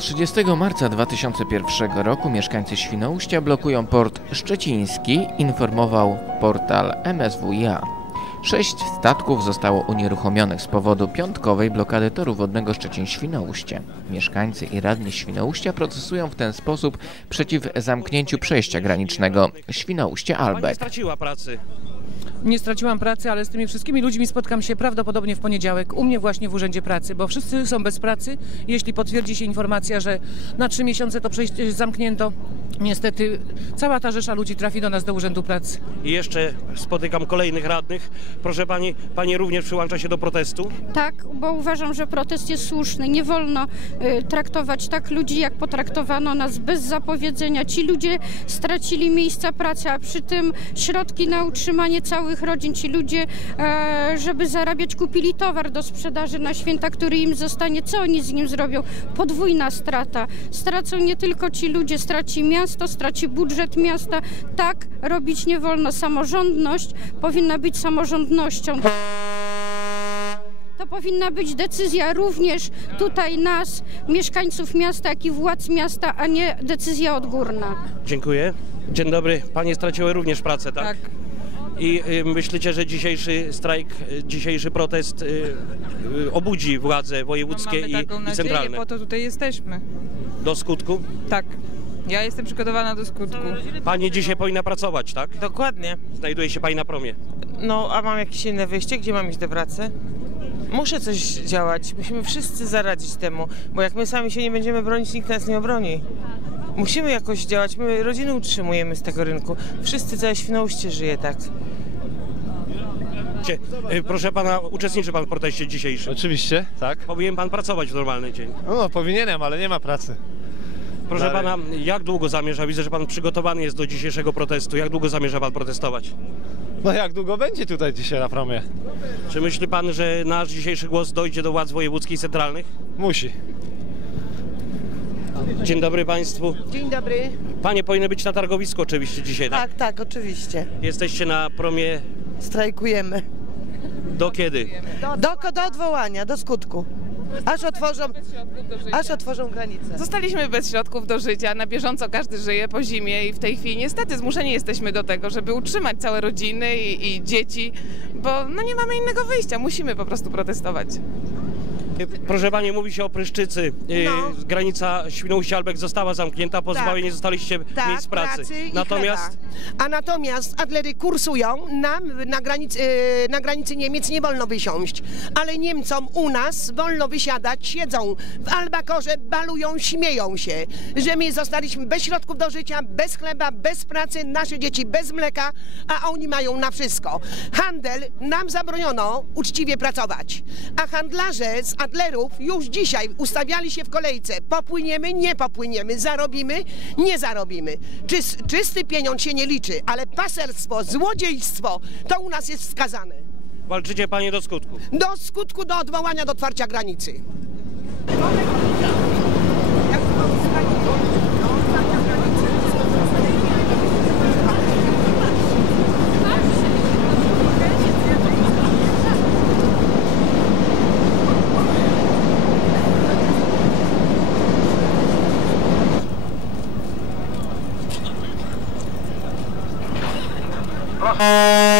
30 marca 2001 roku mieszkańcy Świnoujścia blokują port szczeciński, informował portal MSWiA. Sześć statków zostało unieruchomionych z powodu piątkowej blokady toru wodnego Szczecin-Świnoujście. Mieszkańcy i radni Świnoujścia protestują w ten sposób przeciw zamknięciu przejścia granicznego Pani Świnoujście-Albek. straciła pracy. Nie straciłam pracy, ale z tymi wszystkimi ludźmi spotkam się prawdopodobnie w poniedziałek u mnie właśnie w Urzędzie Pracy, bo wszyscy są bez pracy. Jeśli potwierdzi się informacja, że na trzy miesiące to przejście zamknięto, niestety cała ta rzesza ludzi trafi do nas do Urzędu Pracy. I jeszcze spotykam kolejnych radnych. Proszę pani, pani również przyłącza się do protestu. Tak, bo uważam, że protest jest słuszny. Nie wolno y, traktować tak ludzi, jak potraktowano nas bez zapowiedzenia. Ci ludzie stracili miejsca pracy, a przy tym środki na utrzymanie całych rodzin. Ci ludzie, e, żeby zarabiać, kupili towar do sprzedaży na święta, który im zostanie. Co oni z nim zrobią? Podwójna strata. Stracą nie tylko ci ludzie, straci miasto, straci budżet miasta. Tak robić nie wolno. Samorządność powinna być samorządnością. To powinna być decyzja również tutaj nas, mieszkańców miasta, jak i władz miasta, a nie decyzja odgórna. Dziękuję. Dzień dobry. Panie straciły również pracę, tak? I y, myślicie, że dzisiejszy strajk, y, dzisiejszy protest y, y, obudzi władze wojewódzkie No, mamy i, taką i nadzieję, centralne po to tutaj jesteśmy. do skutku? Tak. Ja jestem przygotowana do skutku. Pani dzisiaj powinna pracować, tak? Dokładnie. Znajduje się pani na promie. No, a mam jakieś inne wyjście? Gdzie mam iść do pracy? Muszę coś działać. Musimy wszyscy zaradzić temu, bo jak my sami się nie będziemy bronić, nikt nas nie obroni. Musimy jakoś działać. My rodziny utrzymujemy z tego rynku. Wszyscy, całe Świnoujście żyje tak. Cie- y, Proszę pana, uczestniczy pan w proteście dzisiejszym. Oczywiście, tak. Powinien pan pracować w normalny dzień. No, no powinienem, ale nie ma pracy. Proszę Dalej. pana, jak długo zamierza, widzę, że pan przygotowany jest do dzisiejszego protestu, jak długo zamierza pan protestować? No jak długo będzie tutaj dzisiaj na promie? Czy myśli pan, że nasz dzisiejszy głos dojdzie do władz wojewódzkich i centralnych? Musi. Dzień dobry państwu. Dzień dobry. Panie powinny być na targowisku oczywiście dzisiaj, tak? Tak, tak, oczywiście. Jesteście na promie Strajkujemy. do kiedy? Do, do odwołania, do skutku. Aż otworzą, aż otworzą granicę. Zostaliśmy bez środków do życia, na bieżąco każdy żyje po zimie i w tej chwili niestety zmuszeni jesteśmy do tego, żeby utrzymać całe rodziny i, i dzieci, bo no nie mamy innego wyjścia, musimy po prostu protestować. Proszę pani, mówi się o Pryszczycy. Y, No. Granica Świnoujście-Albek została zamknięta, pozbawieni Tak. zostaliście Tak, miejsc pracy. i Natomiast. A natomiast Adlery kursują, nam na granicy, e, na granicy Niemiec nie wolno wysiąść, ale Niemcom u nas wolno wysiadać, siedzą w albakorze, balują, śmieją się, że my zostaliśmy bez środków do życia, bez chleba, bez pracy, nasze dzieci bez mleka, a oni mają na wszystko. Handel nam zabroniono uczciwie pracować, a handlarze z Adlerów już dzisiaj ustawiali się w kolejce. Popłyniemy, nie popłyniemy, zarobimy, nie zarobimy. Czys, czysty pieniądz się nie liczy, ale paserstwo, złodziejstwo to u nas jest wskazane. walczycie panie do skutku. Do skutku, do odwołania, do otwarcia granicy. Próximo.